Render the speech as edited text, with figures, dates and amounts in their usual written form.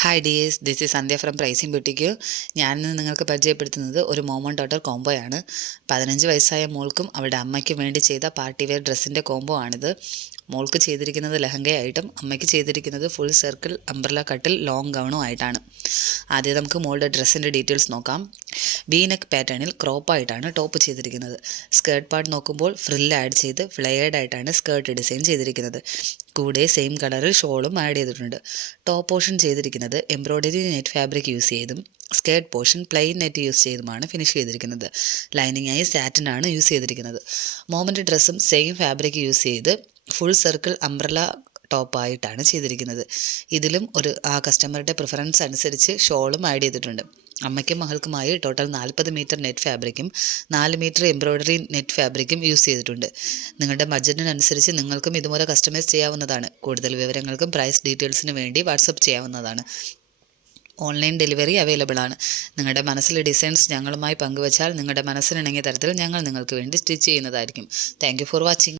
Hi dears, this is Sandhya from praising boutique. ഞാനിന്ന് നിങ്ങൾക്ക് പരിചയപ്പെടുത്തുന്നത് ഒരു മോം ആൻഡ് ഡോട്ടർ കോംബോയാണ്. 15 വയസ്സായ മോൾക്കും അവളുടെ അമ്മയ്ക്കും വേണ്ടി ചെയ്ത പാർട്ടി വെയർ ഡ്രസ്സിൻ്റെ കോംബോ ആണിത്. മോൾക്ക് ചെയ്തിരിക്കുന്നത് ലെഹങ്കയായിട്ടും അമ്മയ്ക്ക് ചെയ്തിരിക്കുന്നത് ഫുൾ സർക്കിൾ അംബ്രല കട്ടിൽ ലോങ് ഗൗണും ആയിട്ടാണ്. ആദ്യം നമുക്ക് മോളുടെ ഡ്രസ്സിൻ്റെ ഡീറ്റെയിൽസ് നോക്കാം. വി നെക്ക് പാറ്റേണിൽ ക്രോപ്പായിട്ടാണ് ടോപ്പ് ചെയ്തിരിക്കുന്നത്. സ്കേർട്ട് പാർട്ട് നോക്കുമ്പോൾ ഫ്രില്ല് ആഡ് ചെയ്ത് ഫ്ലെയേർഡ് ആയിട്ടാണ് സ്കേർട്ട് ഡിസൈൻ ചെയ്തിരിക്കുന്നത്. കൂടെ സെയിം കളറിൽ ഷോളും ആഡ് ചെയ്തിട്ടുണ്ട്. ടോപ്പ് പോർഷൻ ചെയ്തിരിക്കുന്നത് എംബ്രോയ്ഡറി നെറ്റ് ഫാബ്രിക് യൂസ് ചെയ്തും skirt portion plain net use ചെയ്തുമാണ് ഫിനിഷ് ചെയ്തിരിക്കുന്നത്. ലൈനിങ്ങായി സാറ്റിൻ ആണ് യൂസ് ചെയ്തിരിക്കുന്നത്. മോമിൻ്റെ ഡ്രസ്സും സെയിം ഫാബ്രിക് യൂസ് ചെയ്ത് ഫുൾ സർക്കിൾ അംബ്രല ടോപ്പായിട്ടാണ് ചെയ്തിരിക്കുന്നത്. ഇതിലും ആ കസ്റ്റമറുടെ പ്രിഫറൻസ് അനുസരിച്ച് ഷോളും ആഡ് ചെയ്തിട്ടുണ്ട്. അമ്മയ്ക്കും മകൾക്കുമായി ടോട്ടൽ 40 മീറ്റർ നെറ്റ് ഫാബ്രിക്കും 4 മീറ്റർ എംബ്രോയ്ഡറി നെറ്റ് ഫാബ്രിക്കും യൂസ് ചെയ്തിട്ടുണ്ട്. നിങ്ങളുടെ ബഡ്ജറ്റിനനുസരിച്ച് നിങ്ങൾക്കും ഇതുപോലെ കസ്റ്റമൈസ് ചെയ്യാവുന്നതാണ്. കൂടുതൽ വിവരങ്ങൾക്കും പ്രൈസ് ഡീറ്റെയിൽസിന് വേണ്ടി വാട്സപ്പ് ചെയ്യാവുന്നതാണ്. ഓൺലൈൻ ഡെലിവറി അവൈലബിൾ ആണ്. നിങ്ങളുടെ മനസ്സിലെ ഡിസൈൻസ് ഞങ്ങളുമായി പങ്കുവച്ചാൽ നിങ്ങളുടെ മനസ്സിനിണങ്ങിയ തരത്തിൽ ഞങ്ങൾ നിങ്ങൾക്ക് വേണ്ടി സ്റ്റിച്ച് ചെയ്യുന്നതായിരിക്കും. Thank you for watching.